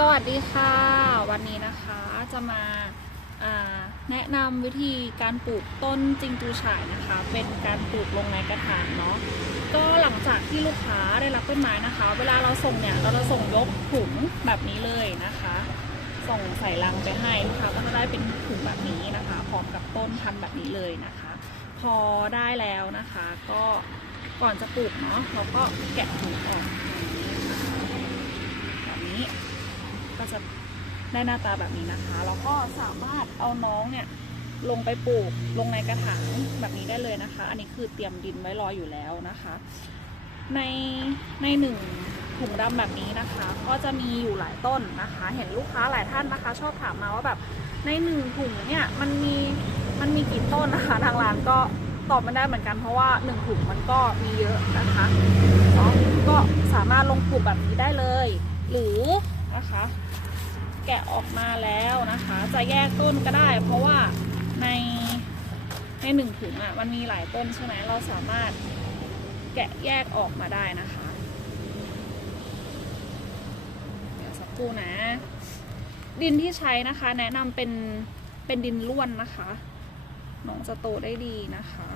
สวัสดีค่ะ วันนี้นะคะจะมาาแนะนำวิธีการปลูกต้นจิงจูฉ่ายนะคะ เป็นการปลูกลงในกระถางเนาะก็หลังจากที่ลูกค้าได้รับต้นไม้นะคะ เวลาเราส่งเนี่ยเราจะส่งยกถุงแบบนี้เลยนะคะ ส่งใส่ลังไปให้ลูกค้าก็จะได้เป็นถุงแบบนี้นะคะพร้อมกับต้นพันธุ์แบบนี้เลยนะคะ พอได้แล้วนะคะ ก็ก่อนจะปลูกเนาะเราก็แกะถุงออกแบบนี้ ก็จะได้หน้าตาแบบนี้นะคะ แล้วก็สามารถเอาน้องเนี่ยลงไปปลูกลงในกระถางแบบนี้ได้เลยนะคะ อันนี้คือเตรียมดินไว้รออยู่แล้วนะคะ ในในหนึ่งถุงดำแบบนี้นะคะ ก็จะมีอยู่หลายต้นนะคะ เห็นลูกค้าหลายท่านนะคะ ชอบถามมาว่าแบบในหนึ่งถุงเนี่ยมันมีมันมีกี่ต้นนะคะ ทางร้านก็ตอบไม่ได้เหมือนกันเพราะว่าหนึ่งถุงมันก็มีเยอะนะคะก็สามารถลงปลูกแบบนี้ได้เลย หรือนะคะ แกะออกมาแล้วนะคะ จะแยกต้นก็ได้ เพราะว่าในในหนึ่งถุงอะมันมีหลายต้นใช่ไหมเราสามารถแกะแยกออกมาได้นะคะ เดี๋ยวสักครู่นะ ดินที่ใช้นะคะ แนะนำเป็นเป็นดินล้วนนะคะน้องจะโตได้ดีนะคะ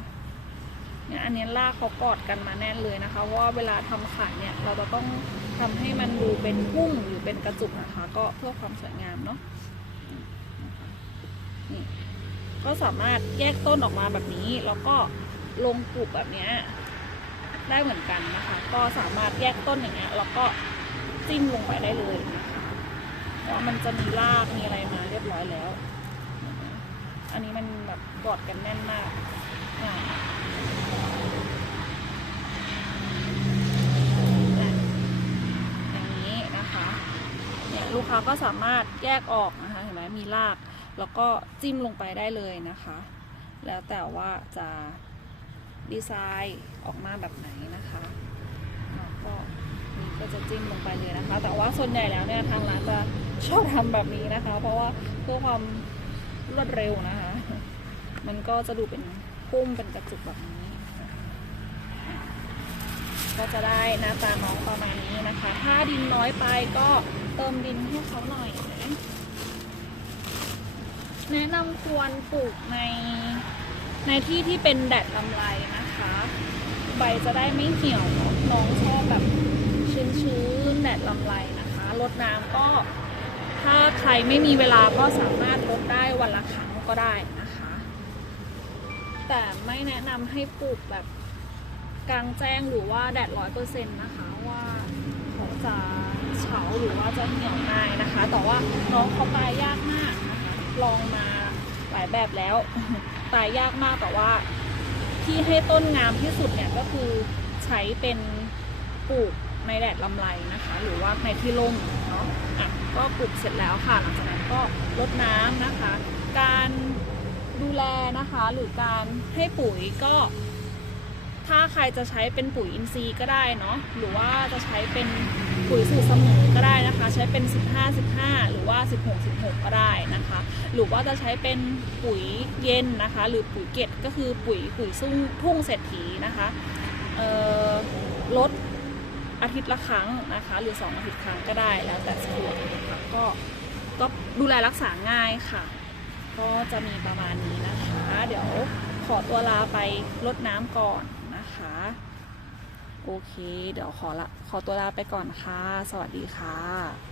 เนี่ยอันนี้รากเขากอดกันมาแน่นเลยนะคะว่าเวลาทำขายเนี่ยเราจะต้องทำให้มันดูเป็นพุ่งหรือเป็นกระจุกนะคะ ก็เพื่อความสวยงามเนาะนี่ก็สามารถแยกต้นออกมาแบบนี้ แล้วก็ลงปลูกแบบเนี้ยได้เหมือนกันนะคะ ก็สามารถแยกต้นอย่างเงี้ยแล้วก็จิ้มลงไปได้เลยนะคะเพราะว่ามันจะมีรากมีอะไรมาเรียบร้อยแล้ว อันนี้มันแบบกอดกันแน่นมากอ่าอย่างนี้นะคะ เนี่ย ลูกค้าก็สามารถแยกออกนะคะเห็นไหมมีราก แล้วก็จิ้มลงไปได้เลยนะคะ แล้วแต่ว่าจะดีไซน์ออกมาแบบไหนนะคะแล้วก็นี่ก็จะจิ้มลงไปเลยนะคะ แต่ว่าส่วนใหญ่แล้วเนี่ยทางร้านจะชอบทำแบบนี้นะคะ เพราะว่าเพื่อความรวดเร็วนะคะ มันก็จะดูเป็นพุ่มเป็นกระจุกแบบนี้ ก็จะได้หน้าตาน้องประมาณนี้นะคะ ถ้าดินน้อยไปก็เติมดินให้เขาหน่อยนะแนะนำควรปลูกในในที่ที่เป็นแดดลำไรนะคะ ใบจะได้ไม่เหี่ยวนอะน้องชอบแบบชื้นๆแดดลำไรนะคะรดน้ำก็ถ้าใครไม่มีเวลาก็สามารถลดได้วันละครั้งก็ได้นะคะ แต่ไม่แนะนำให้ปลูกแบบ กลางแจ้งหรือว่าแดดร้อยเปอร์เซ็นต์นะคะว่าเขาจะเฉาหรือว่าจะเหี่ยวง่ายนะคะ แต่ว่าน้องเขาตายยากมากนะคะลองมาหลายแบบแล้ว ตายยากมากแต่ว่า ที่ให้ต้นงามที่สุดเนี่ยก็คือใช้เป็นปลูกในแดดลำไรนะคะ หรือว่าในที่ร่มเนาะอะก็ปลูกเสร็จแล้วค่ะ หลังจากนั้นก็รดน้ำนะคะ การดูแลนะคะ หรือการให้ปุ๋ยก็ ถ้าใครจะใช้เป็นปุ๋ยอินทรีย์ก็ได้เนาะหรือว่าจะใช้เป็นปุ๋ยสูตรเสมอก็ได้นะคะ ใช้เป็น 15 15 หรือว่า 16 16 ก็ได้นะคะ หรือว่าจะใช้เป็นปุ๋ยเย็นนะคะ หรือปุ๋ยเกล็ดก็คือปุ๋ยปุ๋ยซุ่งทุ่งเศรษฐีนะคะลดอาทิตย์ละครั้งนะคะ หรือ 2 อาทิตย์ครั้งก็ได้แล้วแต่สะดวกนะคะก็ก็ดูแลรักษาง่ายค่ะ ก็จะมีประมาณนี้นะคะ เดี๋ยวขอตัวลาไปรดน้ำก่อน นะคะ โอเค เดี๋ยวขอละขอตัวลาไปก่อนค่ะ สวัสดีค่ะ